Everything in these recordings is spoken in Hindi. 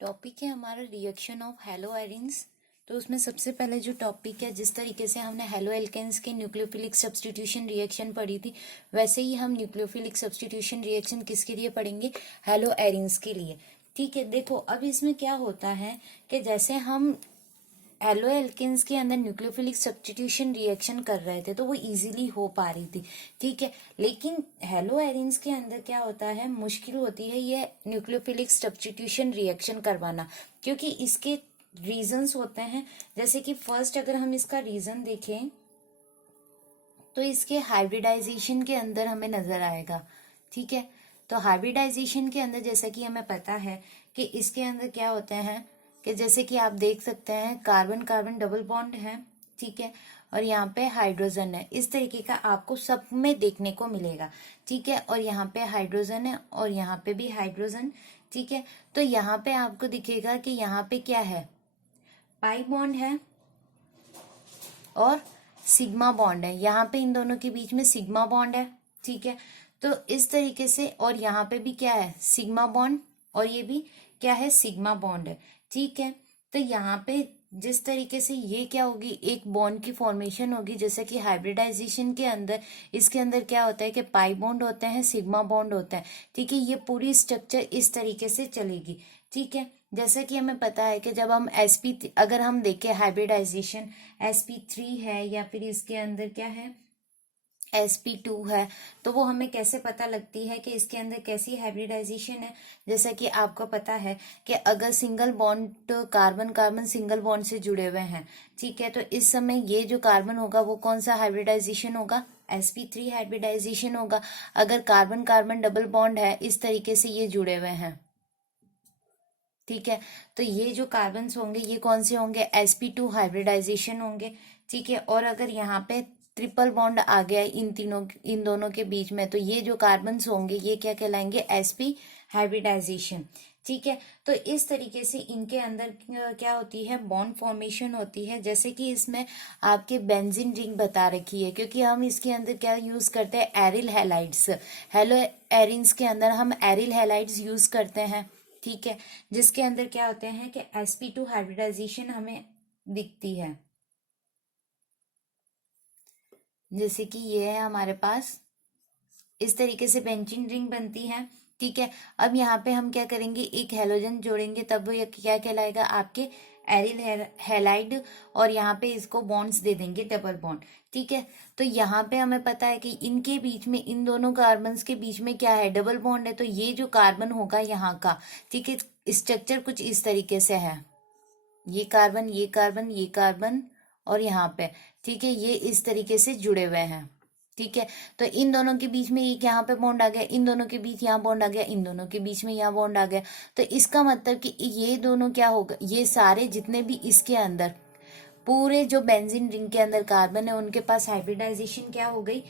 टॉपिक है हमारा रिएक्शन ऑफ हेलो एरिन्स। तो उसमें सबसे पहले जो टॉपिक है, जिस तरीके से हमने हेलो एल्केन्स के न्यूक्लियोफिलिक सब्स्टिट्यूशन रिएक्शन पढ़ी थी, वैसे ही हम न्यूक्लियोफिलिक सब्स्टिट्यूशन रिएक्शन किसके लिए पढ़ेंगे? हेलो एरिन्स के लिए। ठीक है, देखो अब इसमें क्या होता है कि जैसे हम एलो एल्केन्स के अंदर न्यूक्लियोफिलिक सब्स्टिट्यूशन रिएक्शन कर रहे थे तो वो इजीली हो पा रही थी। ठीक है, लेकिन हेलो एरिन्स के अंदर क्या होता है, मुश्किल होती है ये न्यूक्लियोफिलिक सब्स्टिट्यूशन रिएक्शन करवाना, क्योंकि इसके रीजंस होते हैं। जैसे कि फर्स्ट अगर हम इसका रीजन देखें तो इसके हाइब्रिडाइजेशन के अंदर हमें नजर आएगा। ठीक है, तो हाइब्रिडाइजेशन के अंदर जैसा कि हमें पता है कि इसके अंदर क्या होते हैं कि जैसे कि आप देख सकते हैं कार्बन कार्बन डबल बॉन्ड है। ठीक है, और यहाँ पे हाइड्रोजन है, इस तरीके का आपको सब में देखने को मिलेगा। ठीक है, और यहाँ पे हाइड्रोजन है और यहाँ पे भी हाइड्रोजन। ठीक है, तो यहाँ पे आपको दिखेगा कि यहाँ पे क्या है, पाई बॉन्ड है और सिग्मा बॉन्ड है। यहाँ पे इन दोनों के बीच में सिग्मा बॉन्ड है। ठीक है, तो इस तरीके से, और यहाँ पे भी क्या है, सिग्मा बॉन्ड, और ये भी क्या है, सिग्मा बॉन्ड है। ठीक है, तो यहाँ पे जिस तरीके से ये क्या होगी, एक बॉन्ड की फॉर्मेशन होगी, जैसे कि हाइब्रिडाइजेशन के अंदर इसके अंदर क्या होता है कि पाई बॉन्ड होते हैं, सिग्मा बॉन्ड होता है। ठीक है, ये पूरी स्ट्रक्चर इस तरीके से चलेगी। ठीक है, जैसे कि हमें पता है कि जब हम अगर हम देखें हाइब्रिडाइजेशन sp3 है या फिर इसके अंदर क्या है sp2 है, तो वो हमें कैसे पता लगती है कि इसके अंदर कैसी हाइब्रिडाइजेशन है। जैसा कि आपको पता है कि अगर single bond carbon carbon single bond से जुड़े हुए हैं, ठीक है, तो इस समय ये जो कार्बन होगा वो कौन सा हाइब्रिडाइजेशन होगा, sp3 हाइब्रिडाइजेशन होगा। अगर कार्बन कार्बन डबल बॉन्ड है, इस तरीके से ये जुड़े हुए हैं, ठीक है, तो ये जो कार्बन होंगे ये कौन से होंगे, sp2 हाइब्रिडाइजेशन होंगे। ठीक है, और अगर यहाँ पे ट्रिपल बॉन्ड आ गया इन दोनों के बीच में, तो ये जो कार्बन होंगे ये क्या कहलाएंगे, sp हाइब्रिडाइजेशन। ठीक है, तो इस तरीके से इनके अंदर क्या होती है, बॉन्ड फॉर्मेशन होती है। जैसे कि इसमें आपके बेंजीन रिंग बता रखी है, क्योंकि हम इसके अंदर क्या यूज करते हैं, एरिल हैलाइड्स। हेलो एरिन्स के अंदर हम एरिल हैलाइड्स यूज करते हैं। ठीक है, जिसके अंदर क्या होते हैं कि sp2 हाइब्रिडाइजेशन हमें दिखती है। जैसे कि ये है हमारे पास, इस तरीके से बेंजीन रिंग बनती है। ठीक है, अब यहाँ पे हम क्या करेंगे, एक हेलोजन जोड़ेंगे, तब वो ये क्या कहलाएगा, आपके एरिल हैलाइड, और यहाँ पे इसको बॉन्ड्स दे देंगे, डबल बॉन्ड। ठीक है, तो यहाँ पे हमें पता है कि इनके बीच में, इन दोनों कार्बन्स के बीच में क्या है, डबल बॉन्ड है, तो ये जो कार्बन होगा यहाँ का, ठीक है, स्ट्रक्चर कुछ इस तरीके से है, ये कार्बन ये कार्बन ये कार्बन और यहाँ पे, ठीक है, ये इस तरीके से जुड़े हुए हैं। ठीक है, तो इन दोनों के बीच में एक यहाँ पे बॉन्ड आ गया, इन दोनों के बीच यहाँ बॉन्ड आ गया, इन दोनों के बीच में यहाँ बॉन्ड आ गया। तो इसका मतलब कि ये दोनों क्या होगा, ये सारे जितने भी इसके अंदर पूरे जो बेंजीन रिंग के अंदर कार्बन है, उनके पास हाइब्रिडाइजेशन क्या हो गई,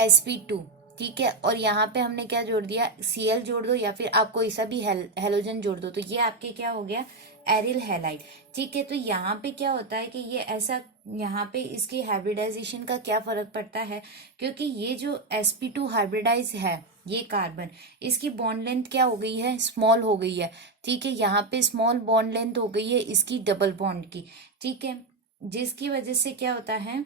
sp2। ठीक है, और यहाँ पे हमने क्या जोड़ दिया, Cl जोड़ दो, या फिर आप कोई सा भी हेलोजन जोड़ दो, तो ये आपके क्या हो गया, एरिल हैलाइड। ठीक है, तो यहाँ पे क्या होता है कि ये ऐसा, यहाँ पे इसकी हाइब्रिडाइजेशन का क्या फर्क पड़ता है, क्योंकि ये जो sp2 हाइब्रिडाइज है, ये कार्बन, इसकी बॉन्ड लेंथ क्या हो गई है, स्मॉल हो गई है। ठीक है, यहाँ पे स्मॉल बॉन्ड लेंथ हो गई है इसकी डबल बॉन्ड की। ठीक है, जिसकी वजह से क्या होता है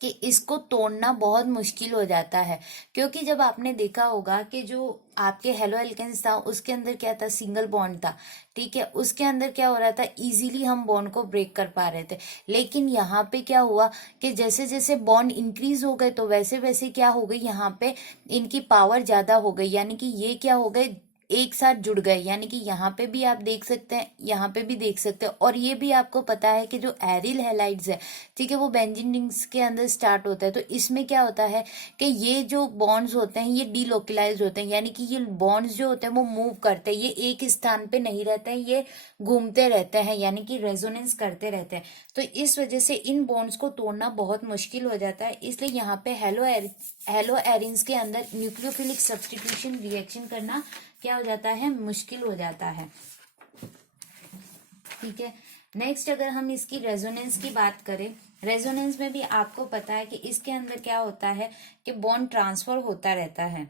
कि इसको तोड़ना बहुत मुश्किल हो जाता है, क्योंकि जब आपने देखा होगा कि जो आपके हेलो एल्केन्स था उसके अंदर क्या था, सिंगल बॉन्ड था। ठीक है, उसके अंदर क्या हो रहा था, इजीली हम बॉन्ड को ब्रेक कर पा रहे थे। लेकिन यहाँ पे क्या हुआ कि जैसे जैसे बॉन्ड इंक्रीज हो गए, तो वैसे वैसे क्या हो गई, यहाँ पे इनकी पावर ज्यादा हो गई, यानी कि ये क्या हो गए, एक साथ जुड़ गए। यानी कि यहाँ पे भी आप देख सकते हैं, यहाँ पे भी देख सकते हैं, और ये भी आपको पता है कि जो एरिल हैलाइड्स है, ठीक है, वो बेंजीन रिंग्स के अंदर स्टार्ट होता है। तो इसमें क्या होता है कि ये जो बॉन्ड्स होते हैं ये डीलोकलाइज होते हैं, यानी कि ये बॉन्ड्स जो होते हैं वो मूव करते हैं, ये एक स्थान पे नहीं रहते हैं, ये घूमते रहते हैं, यानी कि रेजोनेंस करते रहते हैं। तो इस वजह से इन बॉन्ड्स को तोड़ना बहुत मुश्किल हो जाता है। इसलिए यहाँ पे हेलो एरिन्स के अंदर न्यूक्लियोफिलिक सब्स्टिट्यूशन रिएक्शन करना क्या हो जाता है, मुश्किल हो जाता है। ठीक है, नेक्स्ट अगर हम इसकी रेजोनेंस की बात करें, रेजोनेंस में भी आपको पता है कि इसके अंदर क्या होता है कि बॉन्ड ट्रांसफर होता रहता है।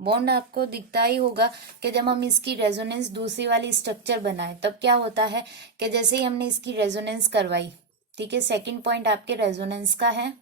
बॉन्ड आपको दिखता ही होगा कि जब हम इसकी रेजोनेंस दूसरी वाली स्ट्रक्चर बनाए तब क्या होता है कि जैसे ही हमने इसकी रेजोनेंस करवाई, ठीक है, सेकंड पॉइंट आपके रेजोनेंस का है,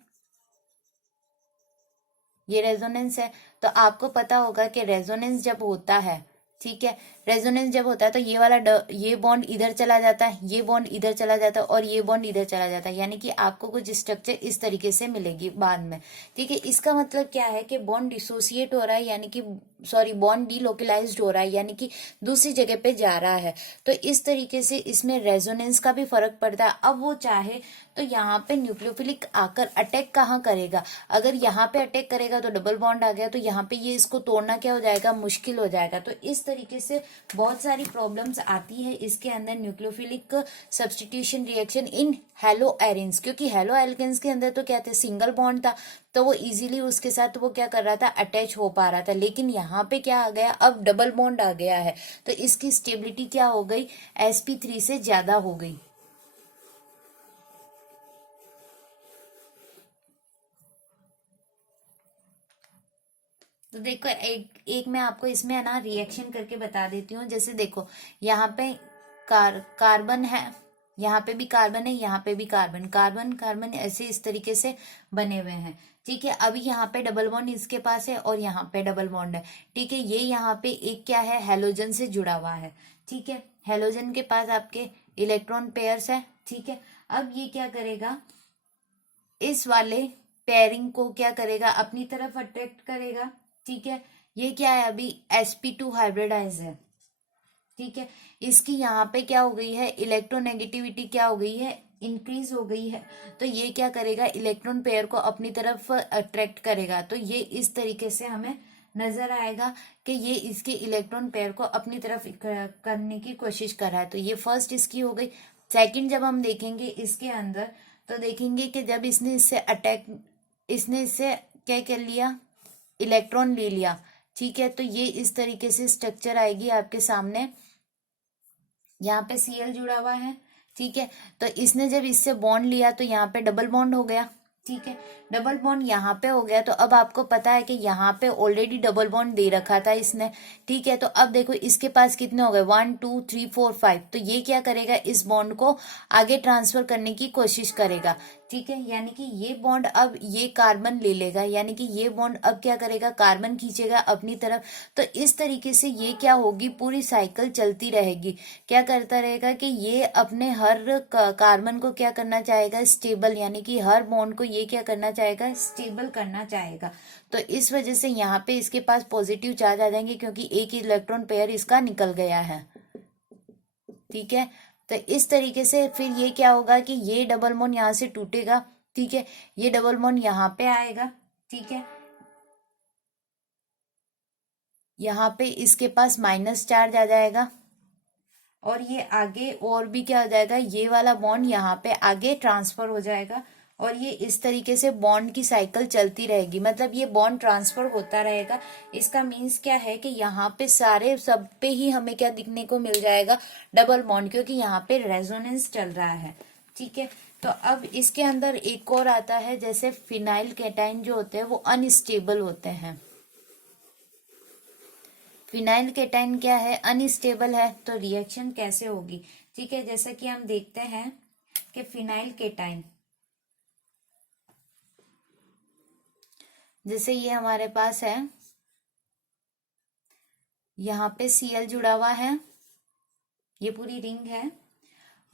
ये रेजोनेंस है। तो आपको पता होगा कि रेजोनेंस जब होता है, ठीक है, रेजोनेंस जब होता है तो ये वाला ये बॉन्ड इधर चला जाता है, ये बॉन्ड इधर चला जाता है और ये बॉन्ड इधर चला जाता है, यानी कि आपको कुछ स्ट्रक्चर इस तरीके से मिलेगी बाद में, ठीक है। इसका मतलब क्या है कि बॉन्ड डिसोसिएट हो रहा है, यानी कि सॉरी बॉन्ड डीलोकलाइज्ड हो रहा है, यानी कि दूसरी जगह पे जा रहा है। तो इस तरीके से इसमें रेजोनेंस का भी फर्क पड़ता है। अब वो चाहे तो यहाँ पे न्यूक्लियोफिलिक आकर अटैक कहाँ करेगा, अगर यहाँ पे अटैक करेगा तो डबल बॉन्ड आ गया, तो यहाँ पे ये इसको तोड़ना क्या हो जाएगा, मुश्किल हो जाएगा। तो इस तरीके से बहुत सारी प्रॉब्लम्स आती है इसके अंदर nucleophilic substitution reaction in hello arenes, क्योंकि हेलो एल्केन्स के अंदर तो क्या थे, सिंगल बॉन्ड था, तो वो इजीली उसके साथ वो क्या कर रहा था, अटैच हो पा रहा था। लेकिन यहाँ पे क्या आ गया, अब डबल बॉन्ड आ गया है, तो इसकी स्टेबिलिटी क्या हो गई, sp3 से ज्यादा हो गई। तो देखो एक मैं आपको इसमें है ना रिएक्शन करके बता देती हूँ। जैसे देखो यहाँ पे कार्बन है, यहाँ पे भी कार्बन है, यहाँ पे भी कार्बन, कार्बन कार्बन ऐसे इस तरीके से बने हुए हैं, ठीक है। अभी यहाँ पे डबल बॉन्ड इसके पास है और यहाँ पे डबल बॉन्ड है, ठीक है। ये यहाँ पे एक क्या है, हेलोजन से जुड़ा हुआ है, ठीक है। हेलोजन के पास आपके इलेक्ट्रॉन पेयर्स है, ठीक है। अब ये क्या करेगा, इस वाले पेयरिंग को क्या करेगा, अपनी तरफ अट्रैक्ट करेगा, ठीक है। ये क्या है, अभी sp2 हाइब्रिडाइज है, ठीक है। इसकी यहाँ पे क्या हो गई है, इलेक्ट्रोनेगेटिविटी क्या हो गई है, इंक्रीज हो गई है। तो ये क्या करेगा, इलेक्ट्रॉन पेयर को अपनी तरफ अट्रैक्ट करेगा। तो ये इस तरीके से हमें नजर आएगा कि ये इसके इलेक्ट्रॉन पेयर को अपनी तरफ करने की कोशिश कर रहा है। तो ये फर्स्ट इसकी हो गई। सेकंड जब हम देखेंगे इसके अंदर, तो देखेंगे कि जब इसने इससे क्या कर लिया, इलेक्ट्रॉन ले लिया, ठीक है। तो ये इस तरीके से स्ट्रक्चर आएगी आपके सामने, यहाँ पे Cl जुड़ा हुआ है, ठीक है। तो इसने जब इससे बॉन्ड लिया तो यहाँ पे डबल बॉन्ड हो गया, ठीक है। डबल बॉन्ड यहाँ पे हो गया। तो अब आपको पता है कि यहाँ पे ऑलरेडी डबल बॉन्ड दे रखा था इसने, ठीक है। तो अब देखो इसके पास कितने हो गए, 1 2 3 4 5। तो ये क्या करेगा, इस बॉन्ड को आगे ट्रांसफर करने की कोशिश करेगा, ठीक है। यानी कि ये बॉन्ड अब ये कार्बन ले लेगा, यानी कि ये बॉन्ड अब क्या करेगा, कार्बन खींचेगा अपनी तरफ। तो इस तरीके से ये क्या होगी, पूरी साइकिल चलती रहेगी। क्या करता रहेगा कि ये अपने हर कार्बन को क्या करना चाहेगा, स्टेबल, यानी कि हर बॉन्ड को ये क्या करना चाहेगा, स्टेबल करना चाहेगा। तो इस वजह से यहाँ पे इसके पास पॉजिटिव चार्ज आ जाएंगे, क्योंकि एक इलेक्ट्रॉन पेयर इसका निकल गया है, ठीक है। तो इस तरीके से फिर ये क्या होगा कि ये डबल बॉन्ड यहाँ से टूटेगा, ठीक है। ये डबल बॉन्ड यहाँ पे आएगा, ठीक है। यहाँ पे इसके पास माइनस चार्ज आ जाएगा और ये आगे और भी क्या हो जाएगा, ये वाला बॉन्ड यहाँ पे आगे ट्रांसफर हो जाएगा और ये इस तरीके से बॉन्ड की साइकिल चलती रहेगी। मतलब ये बॉन्ड ट्रांसफर होता रहेगा। इसका मीन्स क्या है कि यहाँ पे सारे सब पे ही हमें क्या दिखने को मिल जाएगा, डबल बॉन्ड, क्योंकि यहाँ पे रेजोनेंस चल रहा है, ठीक है। तो अब इसके अंदर एक और आता है, जैसे फिनाइल कैटाइन जो होते हैं वो अनस्टेबल होते हैं। फिनाइल केटाइन क्या है, अनस्टेबल है। तो रिएक्शन कैसे होगी, ठीक है। जैसा कि हम देखते हैं कि फिनाइल केटाइन, जैसे ये हमारे पास है, यहाँ पे Cl जुड़ा हुआ है, ये पूरी रिंग है,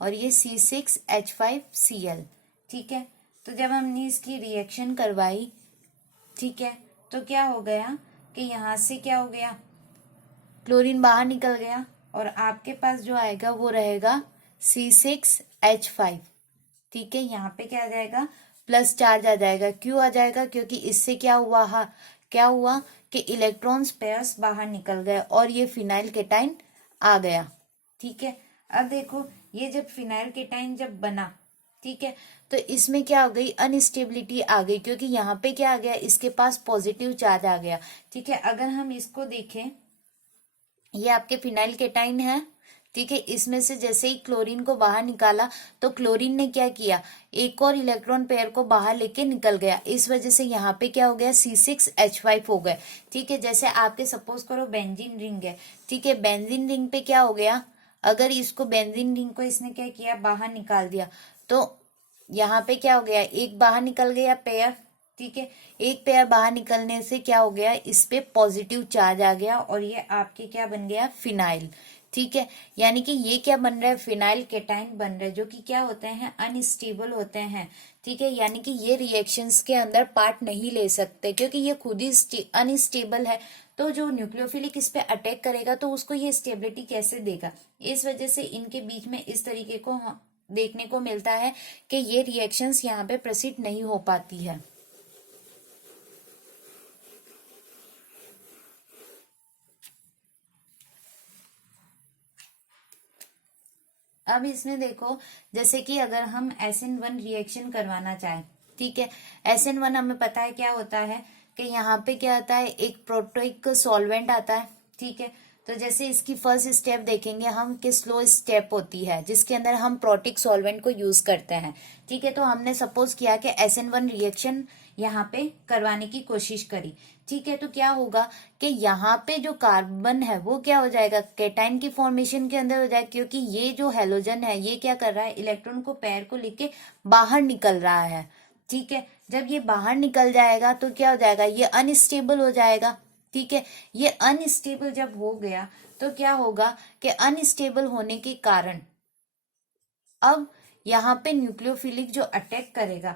और ये C6H5Cl, ठीक है। तो जब हमने इसकी रिएक्शन करवाई, ठीक है, तो क्या हो गया कि यहाँ से क्या हो गया, क्लोरीन बाहर निकल गया और आपके पास जो आएगा वो रहेगा C6H5, ठीक है। यहाँ पे क्या आ जाएगा, प्लस चार्ज आ जाएगा। क्यों आ जाएगा, क्योंकि इससे क्या हुआ, क्या हुआ कि इलेक्ट्रॉन्स पेयर्स बाहर निकल गए और ये फिनाइल केटाइन आ गया, ठीक है। अब देखो ये जब फिनाइल केटाइन जब बना, ठीक है, तो इसमें क्या हो गई, अनस्टेबिलिटी आ गई, क्योंकि यहाँ पे क्या आ गया, इसके पास पॉजिटिव चार्ज आ गया, ठीक है। अगर हम इसको देखें, ये आपके फिनाइल केटाइन है, ठीक है। इसमें से जैसे ही क्लोरीन को बाहर निकाला तो क्लोरीन ने क्या किया, एक और इलेक्ट्रॉन पेयर को बाहर लेके निकल गया। इस वजह से यहाँ पे क्या हो गया, C6H5 हो गए। ठीक है, जैसे आपके सपोज करो बेंजीन रिंग है। ठीक है, बेंजीन रिंग पे क्या हो गया, अगर इसको बेंजीन रिंग को इसने क्या किया, बाहर निकाल दिया, तो यहाँ पे क्या हो गया, एक बाहर निकल गया पेयर। ठीक है, एक पेयर बाहर निकलने से क्या हो गया, इस पे पॉजिटिव चार्ज आ गया और ये आपके क्या बन गया, फिनाइल। ठीक है, यानी कि ये क्या बन रहा है, फिनाइल केटाइन बन रहा है, जो कि क्या होते हैं, अनस्टेबल होते हैं। ठीक है, यानी कि ये रिएक्शंस के अंदर पार्ट नहीं ले सकते क्योंकि ये खुद ही अनस्टेबल है। तो जो न्यूक्लियोफिलिक इस पे अटैक करेगा तो उसको ये स्टेबिलिटी कैसे देगा। इस वजह से इनके बीच में इस तरीके को देखने को मिलता है कि ये रिएक्शंस यहाँ पे प्रोसीड नहीं हो पाती है। अब इसमें देखो, जैसे कि अगर हम SN1 रिएक्शन करवाना चाहें, ठीक है, SN1 हमें पता है क्या होता है कि यहाँ पे क्या आता है, एक प्रोटोइक सॉल्वेंट आता है। ठीक है, तो जैसे इसकी फर्स्ट स्टेप देखेंगे हम कि स्लो स्टेप होती है जिसके अंदर हम प्रोटिक सॉल्वेंट को यूज करते हैं। ठीक है, तो हमने सपोज किया कि SN1 रिएक्शन यहाँ पे करवाने की कोशिश करी। ठीक है, तो क्या होगा कि यहाँ पे जो कार्बन है वो क्या हो जाएगा, केटाइन की फॉर्मेशन के अंदर हो जाएगा, क्योंकि ये जो हेलोजन है ये क्या कर रहा है, इलेक्ट्रॉन को पैर को लेके बाहर निकल रहा है। ठीक है, जब ये बाहर निकल जाएगा तो क्या हो जाएगा, ये अनस्टेबल हो जाएगा। ठीक है, ये अनस्टेबल जब हो गया तो क्या होगा कि अनस्टेबल होने के कारण अब यहाँ पे न्यूक्लियोफिलिक जो अटैक करेगा,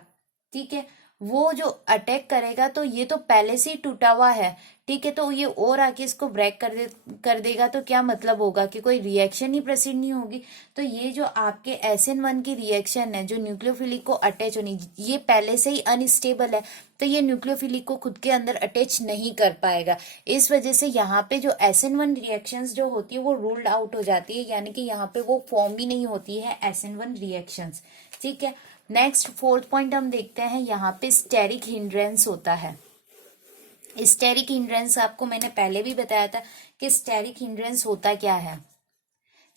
ठीक है, वो जो अटैक करेगा तो ये तो पहले से ही टूटा हुआ है। ठीक है, तो ये और आके इसको ब्रेक कर देगा तो क्या मतलब होगा कि कोई रिएक्शन ही प्रोसीड नहीं होगी। तो ये जो आपके SN1 की रिएक्शन है जो न्यूक्लियोफिलिक को अटैच होनी, ये पहले से ही अनस्टेबल है, तो ये न्यूक्लियोफिलिक को खुद के अंदर अटैच नहीं कर पाएगा। इस वजह से यहाँ पे जो SN1 रिएक्शंस जो होती है वो रूल्ड आउट हो जाती है, यानी कि यहाँ पे वो फॉर्म ही नहीं होती है SN1 रिएक्शंस। ठीक है, नेक्स्ट फोर्थ पॉइंट हम देखते हैं, यहाँ पे स्टेरिक हिंड्रेंस होता है। स्टेरिक हिंड्रेंस आपको मैंने पहले भी बताया था कि स्टेरिक हिंड्रेंस होता क्या है।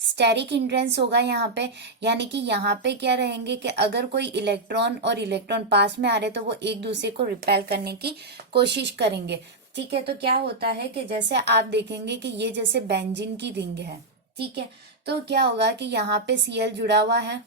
स्टेरिक हिंड्रेंस होगा यहाँ पे, यानी कि यहाँ पे क्या रहेंगे कि अगर कोई इलेक्ट्रॉन और इलेक्ट्रॉन पास में आ रहे तो वो एक दूसरे को रिपेल करने की कोशिश करेंगे। ठीक है, तो क्या होता है कि जैसे आप देखेंगे कि ये जैसे बेंजीन की रिंग है। ठीक है, तो क्या होगा कि यहाँ पे Cl जुड़ा हुआ है,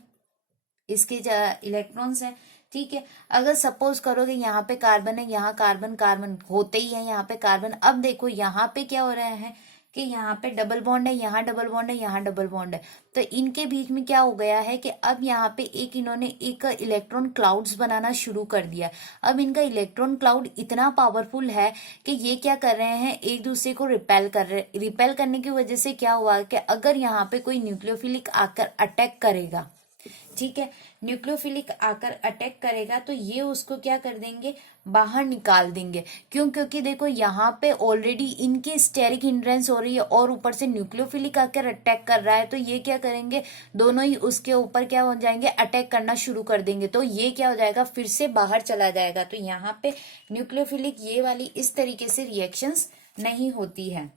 इसके इलेक्ट्रॉन्स है। ठीक है, अगर सपोज करो कि यहाँ पे कार्बन है, यहाँ कार्बन, कार्बन होते ही है यहाँ पे कार्बन। अब देखो यहाँ पे क्या हो रहा है कि यहाँ पे डबल बॉन्ड है, यहाँ डबल बॉन्ड है, यहाँ डबल बॉन्ड है, तो इनके बीच में क्या हो गया है कि अब यहाँ पे एक इन्होंने एक इलेक्ट्रॉन क्लाउड्स बनाना शुरू कर दिया। अब इनका इलेक्ट्रॉन क्लाउड इतना पावरफुल है कि ये क्या कर रहे हैं, एक दूसरे को रिपेल कर रहे। रिपेल करने की वजह से क्या हुआ कि अगर यहाँ पे कोई न्यूक्लियोफिलिक आकर अटैक करेगा, ठीक है, न्यूक्लियोफिलिक आकर अटैक करेगा तो ये उसको क्या कर देंगे, बाहर निकाल देंगे। क्यों, क्योंकि देखो यहाँ पे ऑलरेडी इनकी स्टेरिक हिंड्रेंस हो रही है और ऊपर से न्यूक्लियोफिलिक आकर अटैक कर रहा है, तो ये क्या करेंगे, दोनों ही उसके ऊपर क्या हो जाएंगे, अटैक करना शुरू कर देंगे, तो ये क्या हो जाएगा, फिर से बाहर चला जाएगा। तो यहाँ पे न्यूक्लियोफिलिक ये वाली इस तरीके से रिएक्शंस नहीं होती है।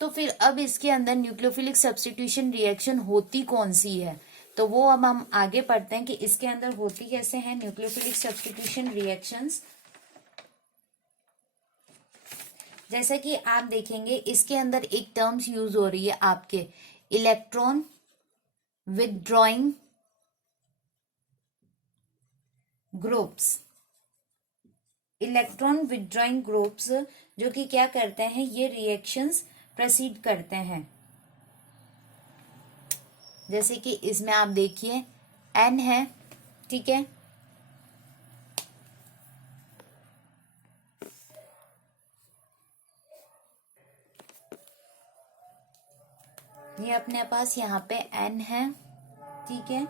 तो फिर अब इसके अंदर न्यूक्लियोफिलिक सब्स्टिट्यूशन रिएक्शन होती कौन सी है, तो वो अब हम आगे पढ़ते हैं कि इसके अंदर होती कैसे हैं न्यूक्लियोफिलिक सब्स्टिट्यूशन रिएक्शंस। जैसा कि आप देखेंगे इसके अंदर एक टर्म्स यूज हो रही है आपके, electron withdrawing groups. Electron withdrawing groups जो कि क्या करते हैं, ये रिएक्शंस प्रोसीड करते हैं। जैसे कि इसमें आप देखिए N है, ठीक है, ये अपने पास यहाँ पे N है, ठीक है,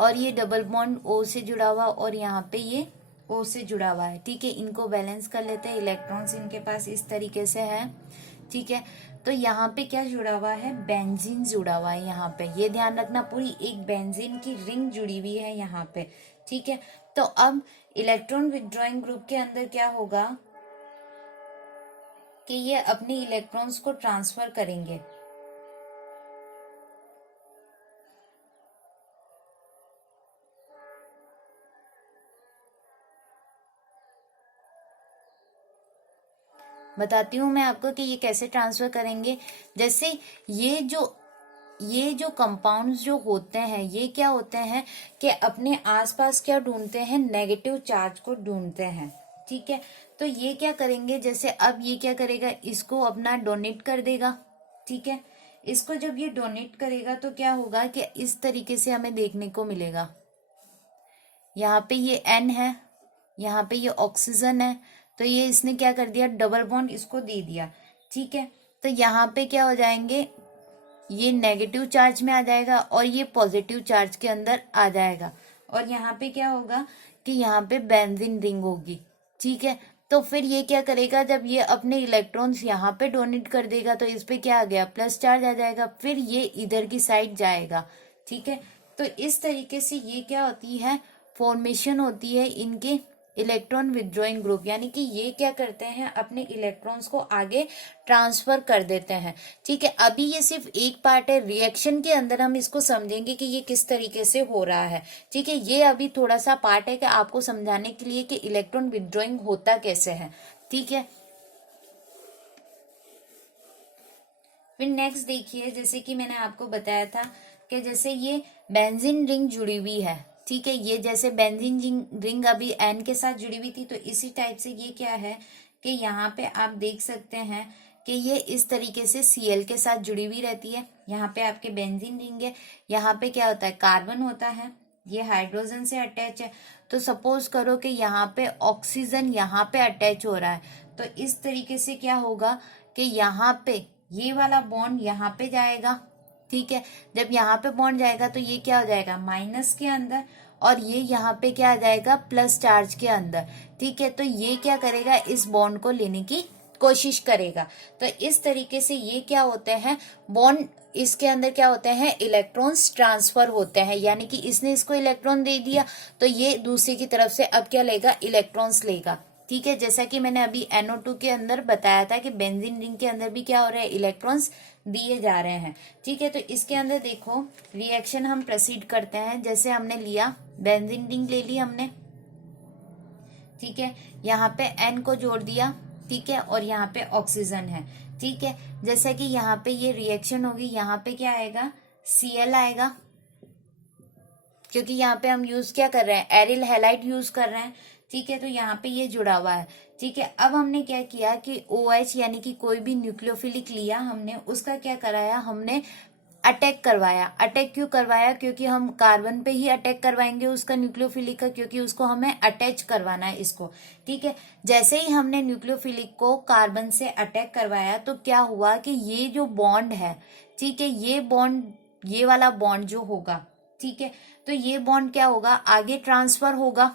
और ये डबल बॉन्ड O से जुड़ा हुआ और यहाँ पे ये O से जुड़ा हुआ है। ठीक है, इनको बैलेंस कर लेते हैं, इलेक्ट्रॉन्स इनके पास इस तरीके से है। ठीक है, तो यहाँ पे क्या जुड़ा हुआ है, बेंजीन जुड़ा हुआ है यहाँ पे, ये ध्यान रखना, पूरी एक बेंजीन की रिंग जुड़ी हुई है यहाँ पे। ठीक है, तो अब इलेक्ट्रॉन विथड्रॉइंग ग्रुप के अंदर क्या होगा कि ये अपने इलेक्ट्रॉन्स को ट्रांसफर करेंगे। बताती हूँ मैं आपको कि ये कैसे ट्रांसफर करेंगे। जैसे ये जो कंपाउंड्स जो होते हैं, ये क्या होते हैं कि अपने आसपास क्या ढूंढते हैं, नेगेटिव चार्ज को ढूंढते हैं। ठीक है, तो ये क्या करेंगे, जैसे अब ये क्या करेगा, इसको अपना डोनेट कर देगा। ठीक है, इसको जब ये डोनेट करेगा तो क्या होगा कि इस तरीके से हमें देखने को मिलेगा। यहाँ पे ये N है, यहाँ पे ये ऑक्सीजन है, तो ये इसने क्या कर दिया, डबल बॉन्ड इसको दे दिया। ठीक है, तो यहाँ पे क्या हो जाएंगे, ये नेगेटिव चार्ज में आ जाएगा और ये पॉजिटिव चार्ज के अंदर आ जाएगा। और यहाँ पे क्या होगा कि यहाँ पे बेंजीन रिंग होगी। ठीक है, तो फिर ये क्या करेगा, जब ये अपने इलेक्ट्रॉन्स यहाँ पे डोनेट कर देगा तो इस पे क्या आ गया, प्लस चार्ज आ जाएगा, फिर ये इधर की साइड जाएगा। ठीक है, तो इस तरीके से ये क्या होती है, फॉर्मेशन होती है इनके इलेक्ट्रॉन विथड्रॉइंग ग्रुप, यानी कि ये क्या करते हैं, अपने इलेक्ट्रॉन्स को आगे ट्रांसफर कर देते हैं। ठीक है, अभी ये सिर्फ एक पार्ट है, रिएक्शन के अंदर हम इसको समझेंगे कि ये किस तरीके से हो रहा है। ठीक है, ये अभी थोड़ा सा पार्ट है कि आपको समझाने के लिए कि इलेक्ट्रॉन विथड्रॉइंग होता कैसे है। ठीक है, फिर नेक्स्ट देखिए, जैसे कि मैंने आपको बताया था कि जैसे ये बेंजीन रिंग जुड़ी हुई है। ठीक है, ये जैसे बेंजीन रिंग अभी N के साथ जुड़ी हुई थी, तो इसी टाइप से ये क्या है कि यहाँ पे आप देख सकते हैं कि ये इस तरीके से Cl के साथ जुड़ी हुई रहती है। यहाँ पे आपके बेंजीन रिंग है, यहाँ पे क्या होता है, कार्बन होता है, ये हाइड्रोजन से अटैच है। तो सपोज करो कि यहाँ पे ऑक्सीजन यहाँ पे अटैच हो रहा है, तो इस तरीके से क्या होगा कि यहाँ पे ये वाला बॉन्ड यहाँ पे जाएगा। ठीक है, जब यहाँ पे बॉन्ड जाएगा तो ये क्या हो जाएगा, माइनस के अंदर, और ये यहाँ पे क्या आ जाएगा, प्लस चार्ज के अंदर। ठीक है, तो ये क्या करेगा, इस बॉन्ड को लेने की कोशिश करेगा। तो इस तरीके से ये क्या होते हैं, बॉन्ड इसके अंदर क्या होते हैं, इलेक्ट्रॉन्स ट्रांसफर होते हैं, यानी कि इसने इसको इलेक्ट्रॉन दे दिया तो ये दूसरी की तरफ से अब क्या लेगा, इलेक्ट्रॉन्स लेगा। ठीक है, जैसा कि मैंने अभी NO2 के अंदर बताया था कि बेंजीन रिंग के अंदर भी क्या हो रहा है, इलेक्ट्रॉन्स दिए जा रहे हैं। ठीक है, तो इसके अंदर देखो रिएक्शन हम प्रोसीड करते हैं। जैसे हमने लिया बेंजीन रिंग ले ली हमने। ठीक है, यहाँ पे N को जोड़ दिया। ठीक है, और यहाँ पे ऑक्सीजन है। ठीक है, जैसा कि यहाँ पे ये रिएक्शन होगी, यहाँ पे क्या आएगा, Cl आएगा, क्योंकि यहाँ पे हम यूज क्या कर रहे हैं, एरिल हैलाइड यूज कर रहे हैं। ठीक है, तो यहाँ पे ये जुड़ा हुआ है। ठीक है, अब हमने क्या किया कि OH यानी कि कोई भी न्यूक्लियोफिलिक लिया हमने, उसका क्या कराया, हमने अटैक करवाया। अटैक क्यों करवाया, क्योंकि हम कार्बन पे ही अटैक करवाएंगे उसका न्यूक्लियोफिलिक का, क्योंकि उसको हमें अटैच करवाना है इसको। ठीक है, जैसे ही हमने न्यूक्लियोफिलिक को कार्बन से अटैक करवाया तो क्या हुआ कि ये जो बॉन्ड है, ठीक है, ये बॉन्ड, ये वाला बॉन्ड जो होगा, ठीक है, तो ये बॉन्ड क्या होगा, आगे ट्रांसफर होगा।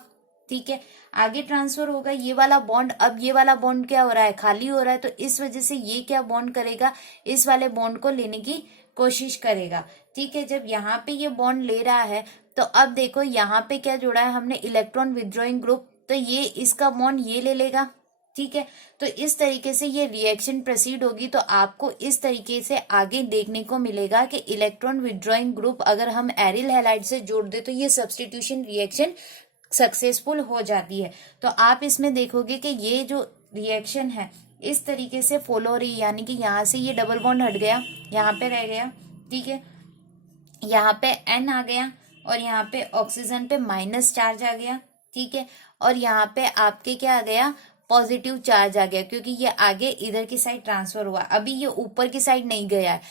ठीक है, आगे ट्रांसफर होगा ये वाला बॉन्ड। अब ये वाला बॉन्ड क्या हो रहा है, खाली हो रहा है, तो इस वजह से ये क्या बॉन्ड करेगा, इस वाले बॉन्ड को लेने की कोशिश करेगा। ठीक है, जब यहाँ पे ये बॉन्ड ले रहा है तो अब देखो यहाँ पे क्या जोड़ा है हमने, इलेक्ट्रॉन विथड्रॉइंग ग्रुप, तो ये इसका बॉन्ड ये ले लेगा। ठीक है, तो इस तरीके से ये रिएक्शन प्रोसीड होगी। तो आपको इस तरीके से आगे देखने को मिलेगा कि इलेक्ट्रॉन विथड्रॉइंग ग्रुप अगर हम एरिल हैलाइड से जोड़ दे तो ये सब्स्टिट्यूशन रिएक्शन सक्सेसफुल हो जाती है। तो आप इसमें देखोगे कि ये जो रिएक्शन है इस तरीके से फॉलो हो रही है, यानी कि यहाँ से ये डबल बॉन्ड हट गया, यहाँ पे रह गया। ठीक है, यहाँ पे N आ गया और यहाँ पे ऑक्सीजन पे माइनस चार्ज आ गया। ठीक है, और यहाँ पे आपके क्या आ गया, पॉजिटिव चार्ज आ गया, क्योंकि ये आगे इधर की साइड ट्रांसफर हुआ। अभी ये ऊपर की साइड नहीं गया है।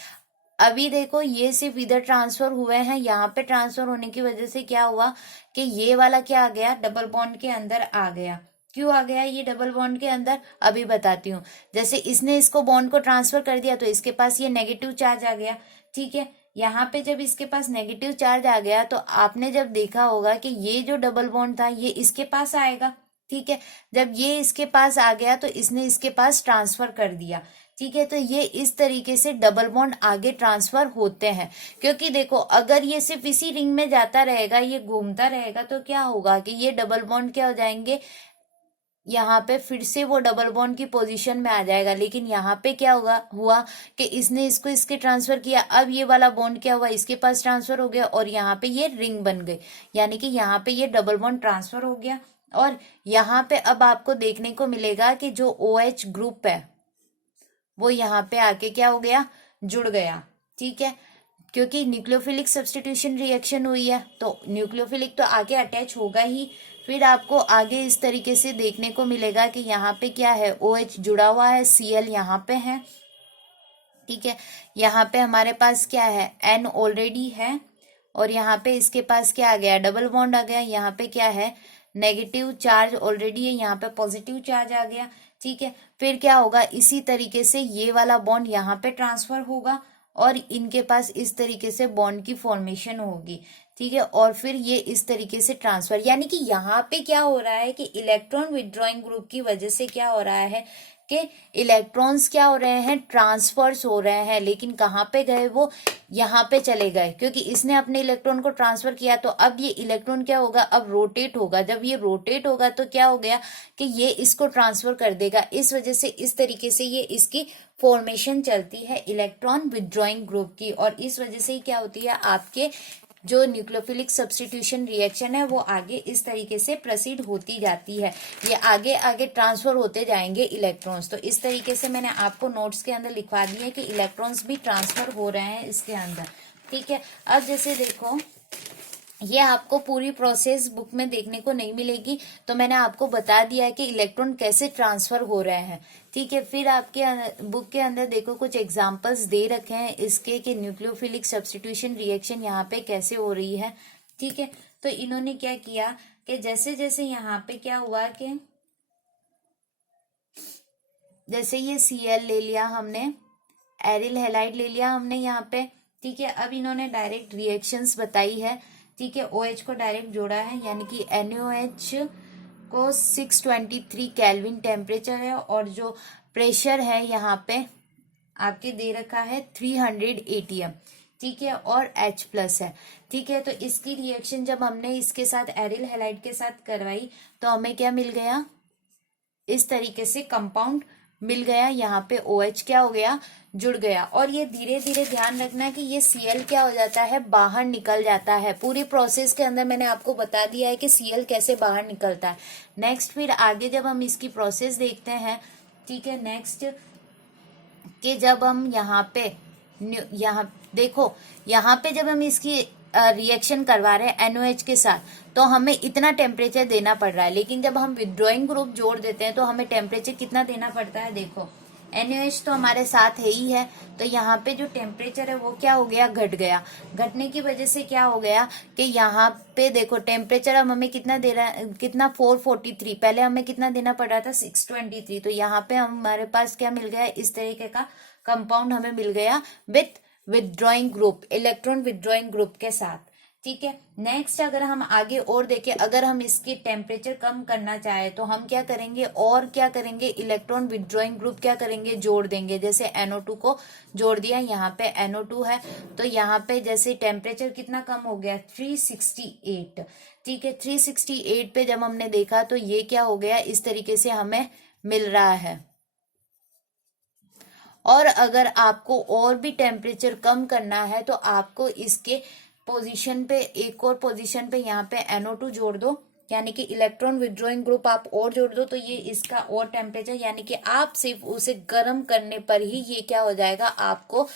अभी देखो ये सिर्फ इधर ट्रांसफर हुए हैं, यहाँ पे ट्रांसफर होने की वजह से क्या हुआ कि ये वाला क्या आ गया, डबल बॉन्ड के अंदर आ गया। क्यों आ गया ये डबल बॉन्ड के अंदर, अभी बताती हूँ। जैसे इसने इसको बॉन्ड को ट्रांसफर कर दिया तो इसके पास ये नेगेटिव चार्ज आ गया। ठीक है, यहाँ पे जब इसके पास नेगेटिव चार्ज आ गया तो आपने जब देखा होगा कि ये जो डबल बॉन्ड था ये इसके पास आएगा। ठीक है, जब ये इसके पास आ गया तो इसने इसके पास ट्रांसफर कर दिया। ठीक है, तो ये इस तरीके से डबल बॉन्ड आगे ट्रांसफर होते हैं। क्योंकि देखो अगर ये सिर्फ इसी रिंग में जाता रहेगा, ये घूमता रहेगा, तो क्या होगा कि ये डबल बॉन्ड क्या हो जाएंगे, यहाँ पे फिर से वो डबल बॉन्ड की पोजीशन में आ जाएगा। लेकिन यहाँ पे क्या हुआ कि इसने इसको इसके ट्रांसफर किया, अब ये वाला बॉन्ड क्या हुआ, इसके पास ट्रांसफर हो गया और यहाँ पे ये रिंग बन गई, यानी कि यहाँ पे ये डबल बॉन्ड ट्रांसफर हो गया। और यहाँ पे अब आपको देखने को मिलेगा कि जो OH ग्रुप है, वो यहाँ पे आके क्या हो गया, जुड़ गया। ठीक है, क्योंकि न्यूक्लियोफिलिक सब्स्टिट्यूशन रिएक्शन हुई है तो न्यूक्लियोफिलिक तो आगे अटैच होगा ही। फिर आपको आगे इस तरीके से देखने को मिलेगा कि यहाँ पे क्या है, OH जुड़ा हुआ है, Cl यहाँ पे है। ठीक है, यहाँ पे हमारे पास क्या है, N ऑलरेडी है, और यहाँ पे इसके पास क्या आ गया, डबल बॉन्ड आ गया। यहाँ पे क्या है, नेगेटिव चार्ज ऑलरेडी है, यहाँ पे पॉजिटिव चार्ज आ गया। ठीक है, फिर क्या होगा, इसी तरीके से ये वाला बॉन्ड यहाँ पे ट्रांसफर होगा और इनके पास इस तरीके से बॉन्ड की फॉर्मेशन होगी। ठीक है, और फिर ये इस तरीके से ट्रांसफर, यानी कि यहाँ पे क्या हो रहा है कि इलेक्ट्रॉन विड्रॉइंग ग्रुप की वजह से क्या हो रहा है कि इलेक्ट्रॉन्स क्या हो रहे हैं, ट्रांसफर्स हो रहे हैं। लेकिन कहाँ पे गए, वो यहाँ पे चले गए, क्योंकि इसने अपने इलेक्ट्रॉन को ट्रांसफर किया। तो अब ये इलेक्ट्रॉन क्या होगा, अब रोटेट होगा। जब ये रोटेट होगा तो क्या हो गया कि ये इसको ट्रांसफर कर देगा। इस वजह से इस तरीके से ये इसकी फॉर्मेशन चलती है इलेक्ट्रॉन विड्रॉइंग ग्रुप की, और इस वजह से ही क्या होती है, आपके जो न्यूक्लियोफिलिक सब्स्टिट्यूशन रिएक्शन है वो आगे इस तरीके से प्रोसीड होती जाती है। ये आगे आगे ट्रांसफर होते जाएंगे इलेक्ट्रॉन्स। तो इस तरीके से मैंने आपको नोट्स के अंदर लिखवा दिए कि इलेक्ट्रॉन्स भी ट्रांसफर हो रहे हैं इसके अंदर। ठीक है, अब जैसे देखो, ये आपको पूरी प्रोसेस बुक में देखने को नहीं मिलेगी, तो मैंने आपको बता दिया है कि इलेक्ट्रॉन कैसे ट्रांसफर हो रहे हैं। ठीक है, फिर आपके बुक के अंदर देखो कुछ एग्जांपल्स दे रखे हैं इसके कि न्यूक्लियोफिलिक सब्स्टिट्यूशन रिएक्शन यहाँ पे कैसे हो रही है। ठीक है, तो इन्होंने क्या किया कि जैसे जैसे यहाँ पे क्या हुआ कि जैसे ये Cl ले लिया हमने, एरिल हैलाइड ले लिया हमने यहाँ पे। ठीक है, अब इन्होंने डायरेक्ट रिएक्शंस बताई है। ठीक है, OH को डायरेक्ट जोड़ा है, यानी कि NaOH को 623 केल्विन टेम्परेचर है, और जो प्रेशर है यहाँ पे आपके दे रखा है 300 ATM। ठीक है, और H+ है। ठीक है, तो इसकी रिएक्शन जब हमने इसके साथ एरिल हैलाइड के साथ करवाई तो हमें क्या मिल गया, इस तरीके से कंपाउंड मिल गया। यहाँ पे OH क्या हो गया, जुड़ गया। और ये धीरे धीरे ध्यान रखना है कि ये Cl क्या हो जाता है, बाहर निकल जाता है। पूरी प्रोसेस के अंदर मैंने आपको बता दिया है कि Cl कैसे बाहर निकलता है। नेक्स्ट फिर आगे जब हम इसकी प्रोसेस देखते हैं, ठीक है, नेक्स्ट कि जब हम यहाँ पे देखो, यहाँ पे जब हम इसकी रिएक्शन करवा रहे हैं NaOH के साथ तो हमें इतना टेम्परेचर देना पड़ रहा है, लेकिन जब हम विड्रॉइंग ग्रुप जोड़ देते हैं तो हमें टेम्परेचर कितना देना पड़ता है। देखो, NaOH तो हमारे साथ है ही है, तो यहाँ पे जो टेम्परेचर है वो क्या हो गया, घट गया। घटने की वजह से क्या हो गया कि यहाँ पे देखो टेम्परेचर अब हमें कितना दे रहा है, कितना 443, पहले हमें कितना देना पड़ रहा था 623। तो यहाँ पे हमारे पास क्या मिल गया, इस तरीके का कंपाउंड हमें मिल गया with withdrawing group, electron withdrawing group के साथ। ठीक है, नेक्स्ट अगर हम आगे और देखें, अगर हम इसके टेम्परेचर कम करना चाहे तो हम क्या करेंगे, और क्या करेंगे, इलेक्ट्रॉन विदड्रॉइंग ग्रुप क्या करेंगे, जोड़ देंगे। जैसे NO2 को जोड़ दिया, यहाँ पे NO2 है, तो यहाँ पे जैसे टेम्परेचर कितना कम हो गया, 368। ठीक है, 368 पे जब हमने देखा तो ये क्या हो गया, इस तरीके से हमें मिल रहा है। और अगर आपको और भी टेम्परेचर कम करना है तो आपको इसके पोजीशन पे, एक और पोजीशन पे यहाँ पे NO2 जोड़ दो, यानी कि इलेक्ट्रॉन विड्रॉइंग ग्रुप आप और जोड़ दो, तो ये इसका और टेम्परेचर, यानी कि आप सिर्फ उसे गर्म करने पर ही ये क्या हो जाएगा, आपको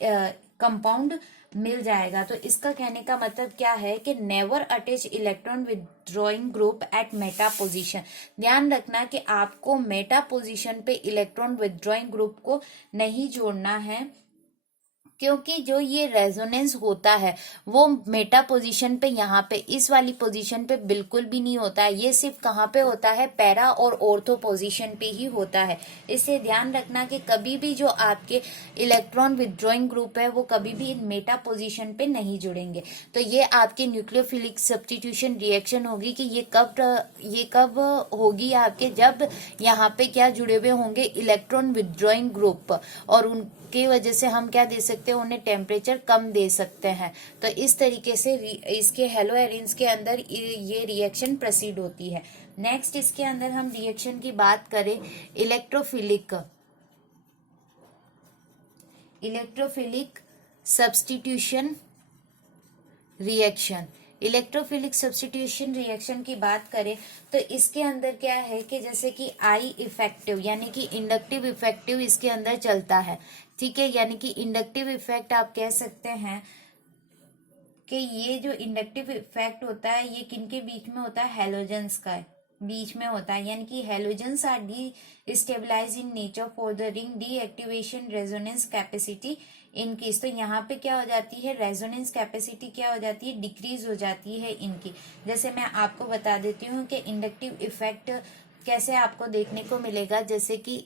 कंपाउंड मिल जाएगा। तो इसका कहने का मतलब क्या है कि never attach electron withdrawing group at meta position. ध्यान रखना कि आपको मेटा पोजीशन पे इलेक्ट्रॉन विदड्रॉइंग ग्रुप को नहीं जोड़ना है, क्योंकि जो ये रेजोनेंस होता है वो मेटा पोजीशन पे, यहाँ पे इस वाली पोजीशन पे बिल्कुल भी नहीं होता है। ये सिर्फ कहाँ पे होता है, पैरा और ऑर्थो पोजीशन पे ही होता है। इससे ध्यान रखना कि कभी भी जो आपके इलेक्ट्रॉन विदड्रॉइंग ग्रुप है वो कभी भी मेटा पोजीशन पे नहीं जुड़ेंगे। तो ये आपके न्यूक्लियोफिलिक सब्स्टिट्यूशन रिएक्शन होगी कि ये कब होगी आपके, जब यहाँ पे क्या जुड़े हुए होंगे, इलेक्ट्रॉन विदड्रॉइंग ग्रुप, और उनकी वजह से हम क्या दे सकते हैं, उन्हें टेम्परेचर कम दे सकते हैं। तो इस तरीके से इसके हेलो एरिन्स के अंदर ये रिएक्शन प्रोसीड होती है। नेक्स्ट इसके अंदर हम रिएक्शन की बात करें, electrophilic substitution reaction. Electrophilic substitution reaction की बात करें तो इसके अंदर क्या है कि जैसे कि आई इफेक्टिव यानी कि इंडक्टिव इफेक्टिव इसके अंदर चलता है, ठीक है। यानी कि इंडक्टिव इफेक्ट आप कह सकते हैं कि ये जो इंडक्टिव इफेक्ट होता है ये किनके बीच में होता है, हैलोजेंस का बीच में होता है। यानी कि halogens are destabilize in nature for the ring deactivation resonance capacity increase. तो यहाँ पे क्या हो जाती है, रेजोनेंस कैपेसिटी क्या हो जाती है, डिक्रीज हो जाती है इनकी। जैसे मैं आपको बता देती हूँ कि इंडक्टिव इफेक्ट कैसे आपको देखने को मिलेगा। जैसे कि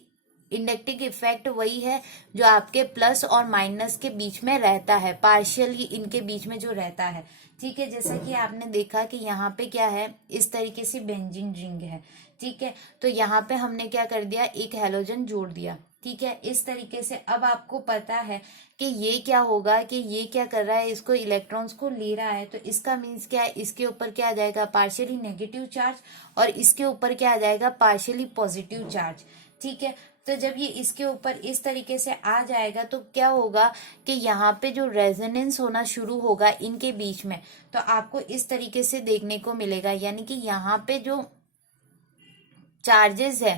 इंडक्टिव इफेक्ट वही है जो आपके प्लस और माइनस के बीच में रहता है, पार्शियली इनके बीच में जो रहता है, ठीक है। जैसा कि आपने देखा कि यहाँ पे क्या है, इस तरीके से बेंजीन रिंग है, ठीक है। तो यहाँ पे हमने क्या कर दिया, एक हैलोजन जोड़ दिया, ठीक है। इस तरीके से अब आपको पता है कि ये क्या होगा, कि ये क्या कर रहा है, इसको इलेक्ट्रॉन्स को ले रहा है। तो इसका मीन्स क्या है, इसके ऊपर क्या आ जाएगा, पार्शियली नेगेटिव चार्ज, और इसके ऊपर क्या आ जाएगा, पार्शियली पॉजिटिव चार्ज, ठीक है। तो जब ये इसके ऊपर इस तरीके से आ जाएगा तो क्या होगा कि यहाँ पे जो रेजोनेंस होना शुरू होगा इनके बीच में, तो आपको इस तरीके से देखने को मिलेगा। यानी कि यहाँ पे जो चार्जेस है,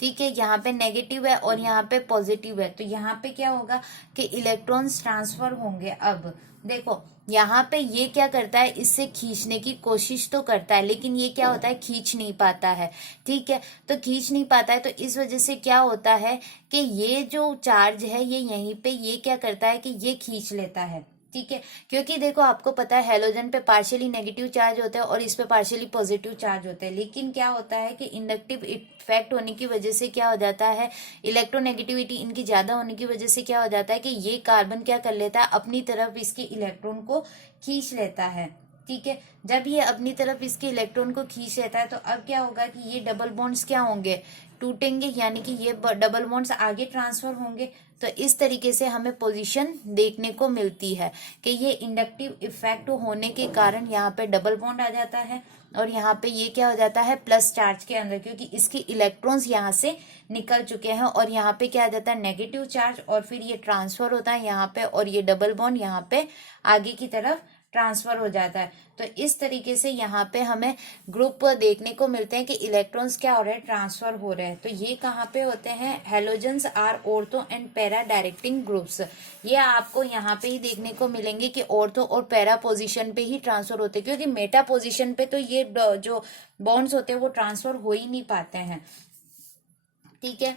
ठीक है, यहाँ पे नेगेटिव है और यहाँ पे पॉजिटिव है, तो यहाँ पे क्या होगा कि इलेक्ट्रॉन्स ट्रांसफर होंगे। अब देखो यहाँ पे ये क्या करता है, इससे खींचने की कोशिश तो करता है, लेकिन ये क्या होता है, खींच नहीं पाता है, ठीक है। तो खींच नहीं पाता है, तो इस वजह से क्या होता है कि ये जो चार्ज है ये यहीं पे ये क्या करता है कि ये खींच लेता है, ठीक है। क्योंकि देखो आपको पता है हैलोजन पे पार्शियली नेगेटिव चार्ज होता है और इस पे पार्शियली पॉजिटिव चार्ज होते हैं, लेकिन क्या होता है कि इंडक्टिव इफेक्ट होने की वजह से क्या हो जाता है, इलेक्ट्रोनेगेटिविटी इनकी ज्यादा होने की वजह से क्या हो जाता है कि ये कार्बन क्या कर लेता है, अपनी तरफ इसके इलेक्ट्रॉन को खींच लेता है, ठीक है। जब ये अपनी तरफ इसके इलेक्ट्रॉन को खींच लेता है तो अब क्या होगा कि ये डबल बॉन्ड्स क्या होंगे, टूटेंगे, यानी कि ये डबल बॉन्ड्स आगे ट्रांसफर होंगे। तो इस तरीके से हमें पोजीशन देखने को मिलती है कि ये इंडक्टिव इफेक्ट होने के कारण यहाँ पे डबल बॉन्ड आ जाता है और यहाँ पे ये क्या हो जाता है, प्लस चार्ज के अंदर, क्योंकि इसके इलेक्ट्रॉन्स यहाँ से निकल चुके हैं और यहाँ पे क्या आ जाता है, नेगेटिव चार्ज, और फिर ये ट्रांसफर होता है यहाँ पे और ये डबल बॉन्ड यहाँ पे आगे की तरफ ट्रांसफर हो जाता है। तो इस तरीके से यहाँ पे हमें ग्रुप देखने को मिलते हैं कि इलेक्ट्रॉन्स क्या हो रहे हैं, ट्रांसफर हो रहे हैं। तो ये कहाँ पे होते हैं, halogens are ortho and para directing groups. ये आपको यहाँ पे ही देखने को मिलेंगे कि ऑर्थो और पैरा पोजीशन पे ही ट्रांसफर होते हैं, क्योंकि मेटा पोजीशन पे तो ये जो बॉन्ड्स होते हैं वो ट्रांसफर हो ही नहीं पाते हैं, ठीक है।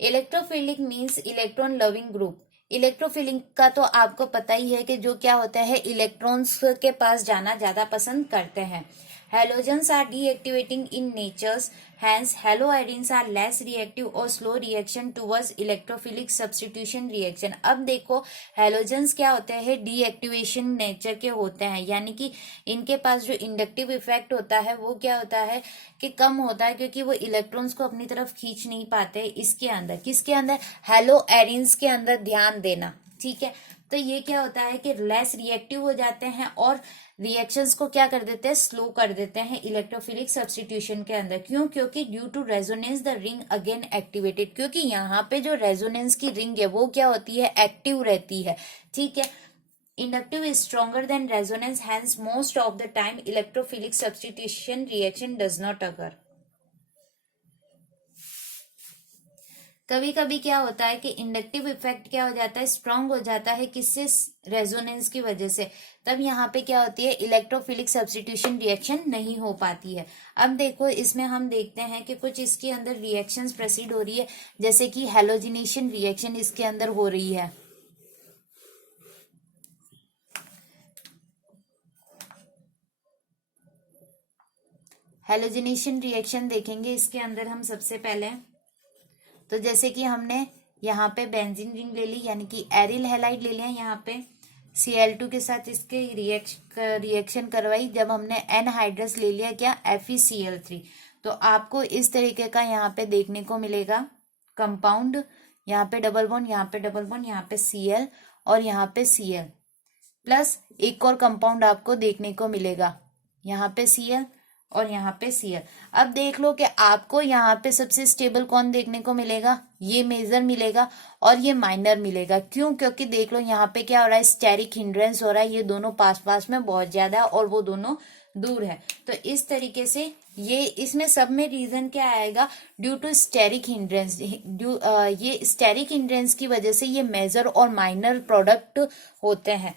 Electrophilic means electron loving group. Electrophilic का तो आपको पता ही है कि जो क्या होता है, इलेक्ट्रॉन्स के पास जाना ज्यादा पसंद करते हैं। Halogens are deactivating in natures, hence haloarenes are less reactive or slow reaction towards electrophilic substitution reaction। अब देखो हैलोजेंस क्या होते हैं, डीएक्टिवेशन नेचर के होते हैं, यानी कि इनके पास जो इंडक्टिव इफेक्ट होता है वो क्या होता है कि कम होता है, क्योंकि वो इलेक्ट्रॉन्स को अपनी तरफ खींच नहीं पाते। इसके अंदर, किसके अंदर, हैलोएरिन्स के अंदर ध्यान देना, ठीक है। तो ये क्या होता है कि लेस रिएक्टिव हो जाते हैं और रिएक्शंस को क्या कर देते हैं, स्लो कर देते हैं इलेक्ट्रोफिलिक सब्स्टिट्यूशन के अंदर। क्यों, क्योंकि due to resonance the ring again activated, क्योंकि यहाँ पे जो रेजोनेंस की रिंग है वो क्या होती है, एक्टिव रहती है, ठीक है। Inductive is stronger than resonance, hence most of the time electrophilic substitution reaction does not occur. कभी कभी क्या होता है कि इंडक्टिव इफेक्ट क्या हो जाता है, स्ट्रांग हो जाता है, किससे, रेजोनेंस की वजह से। तब यहाँ पे क्या होती है, इलेक्ट्रोफिलिक सब्स्टिट्यूशन रिएक्शन नहीं हो पाती है। अब देखो इसमें हम देखते हैं कि कुछ इसके अंदर रिएक्शंस प्रोसीड हो रही है, जैसे कि हैलोजिनेशन रिएक्शन इसके अंदर हो रही है। हैलोजिनेशन रिएक्शन देखेंगे इसके अंदर हम सबसे पहले। तो जैसे कि हमने यहाँ पे बेंजीन रिंग ले ली, यानी कि एरिल हैलाइड ले लिया, यहाँ पे Cl2 के साथ इसके रिएक्शन करवाई, जब हमने एनहाइड्रस ले लिया क्या, FeCl3। तो आपको इस तरीके का यहाँ पे देखने को मिलेगा कंपाउंड, यहाँ पे डबल बॉन्ड, यहाँ पे डबल बॉन्ड, यहाँ पे Cl और यहाँ पे Cl, प्लस एक और कंपाउंड आपको देखने को मिलेगा, यहाँ पे Cl और यहाँ पे Cl। अब देख लो कि आपको यहाँ पे सबसे स्टेबल कौन देखने को मिलेगा, ये मेजर मिलेगा और ये माइनर मिलेगा। क्यों? क्योंकि देख लो यहाँ पे क्या हो रहा है, स्टेरिक हिंड्रेंस हो रहा है, ये दोनों पास पास में बहुत ज्यादा है और वो दोनों दूर है। तो इस तरीके से ये इसमें सब में रीजन क्या आएगा, ड्यू टू स्टेरिक हिंड्रेंस। ये स्टेरिक हिंड्रेंस की वजह से ये मेजर और माइनर प्रोडक्ट होते हैं।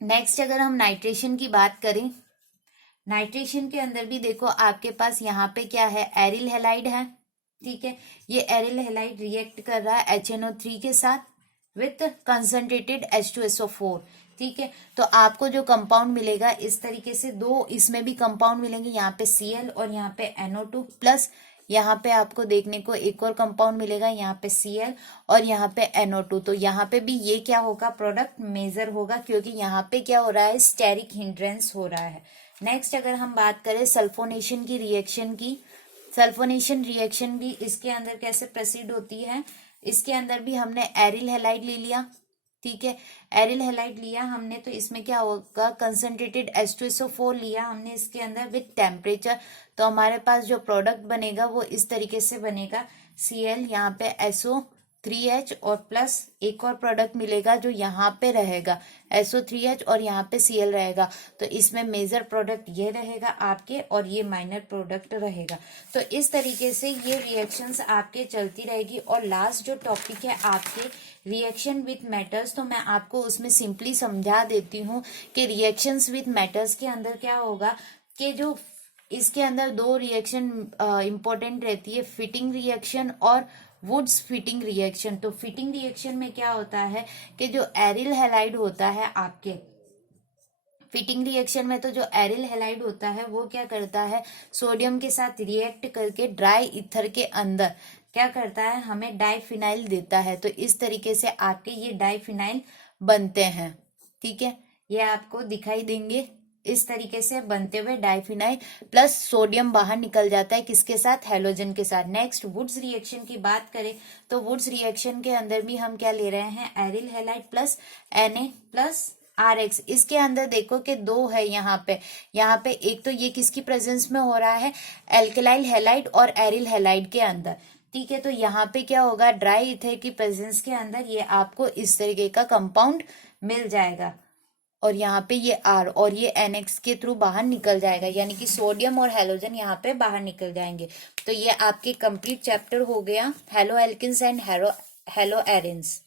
नेक्स्ट अगर हम नाइट्रेशन की बात करें, नाइट्रेशन के अंदर भी देखो आपके पास यहाँ पे क्या है, एरिल हैलाइड है, ठीक है। ये एरिल हैलाइड रिएक्ट कर रहा है HNO3 के साथ विथ कंसंट्रेटेड H2SO4, ठीक है। तो आपको जो कंपाउंड मिलेगा इस तरीके से, दो इसमें भी कंपाउंड मिलेंगे, यहाँ पे Cl और यहाँ पे NO2 प्लस यहाँ पे आपको देखने को एक और कंपाउंड मिलेगा, यहाँ पे Cl और यहाँ पे NO2। तो यहाँ पे भी ये क्या होगा, प्रोडक्ट मेजर होगा, क्योंकि यहाँ पे क्या हो रहा है, स्टेरिक हिंड्रेंस हो रहा है। नेक्स्ट अगर हम बात करें सल्फोनेशन की रिएक्शन की, सल्फोनेशन रिएक्शन भी इसके अंदर कैसे प्रोसीड होती है, इसके अंदर भी हमने एरिल हैलाइड ले लिया, ठीक है। एरिल हैलाइड लिया हमने, तो इसमें क्या होगा, कंसंट्रेटेड H2SO4 लिया हमने इसके अंदर विथ टेम्परेचर। तो हमारे पास जो प्रोडक्ट बनेगा वो इस तरीके से बनेगा, Cl यहाँ पे SO3H और प्लस एक और प्रोडक्ट मिलेगा जो यहाँ पे रहेगा SO3H और यहाँ पे Cl रहेगा। तो इसमें मेजर प्रोडक्ट ये रहेगा आपके और ये माइनर प्रोडक्ट रहेगा। तो इस तरीके से ये रिएक्शंस आपके चलती रहेगी। और लास्ट जो टॉपिक है आपके रिएक्शन विथ मेटल्स, तो मैं आपको उसमें सिंपली समझा देती हूँ कि रिएक्शंस विथ मेटल्स के अंदर क्या होगा कि जो इसके अंदर दो रिएक्शन इंपॉर्टेंट रहती है, फिटिंग रिएक्शन और वुड्स फिटिंग रिएक्शन। तो फिटिंग रिएक्शन में क्या होता है कि जो एरिल हैलाइड होता है आपके फिटिंग रिएक्शन में, तो जो एरिल हैलाइड होता है वो क्या करता है, सोडियम के साथ रिएक्ट करके ड्राई ईथर के अंदर क्या करता है, हमें डाइफिनाइल देता है। तो इस तरीके से आपके ये डाइफिनाइल बनते हैं, ठीक है। ये आपको दिखाई देंगे इस तरीके से बनते हुए डाइफिनाइल, प्लस सोडियम बाहर निकल जाता है किसके साथ, हैलोजन के साथ। नेक्स्ट वुड्स रिएक्शन की बात करें तो वुड्स रिएक्शन के अंदर भी हम क्या ले रहे हैं, aryl halide plus Na plus RX। इसके अंदर देखो कि दो है यहाँ पे एक तो ये किसकी प्रेजेंस में हो रहा है, एल्केलाइल हैलाइड और एरिल हैलाइड के अंदर, ठीक है। तो यहाँ पे क्या होगा, ड्राई ईथर की प्रेजेंस के अंदर ये आपको इस तरीके का कंपाउंड मिल जाएगा और यहाँ पे ये R और ये NX के थ्रू बाहर निकल जाएगा, यानी कि सोडियम और हैलोजन यहाँ पे बाहर निकल जाएंगे। तो ये आपके कंप्लीट चैप्टर हो गया, hello alkenes and hello arenes.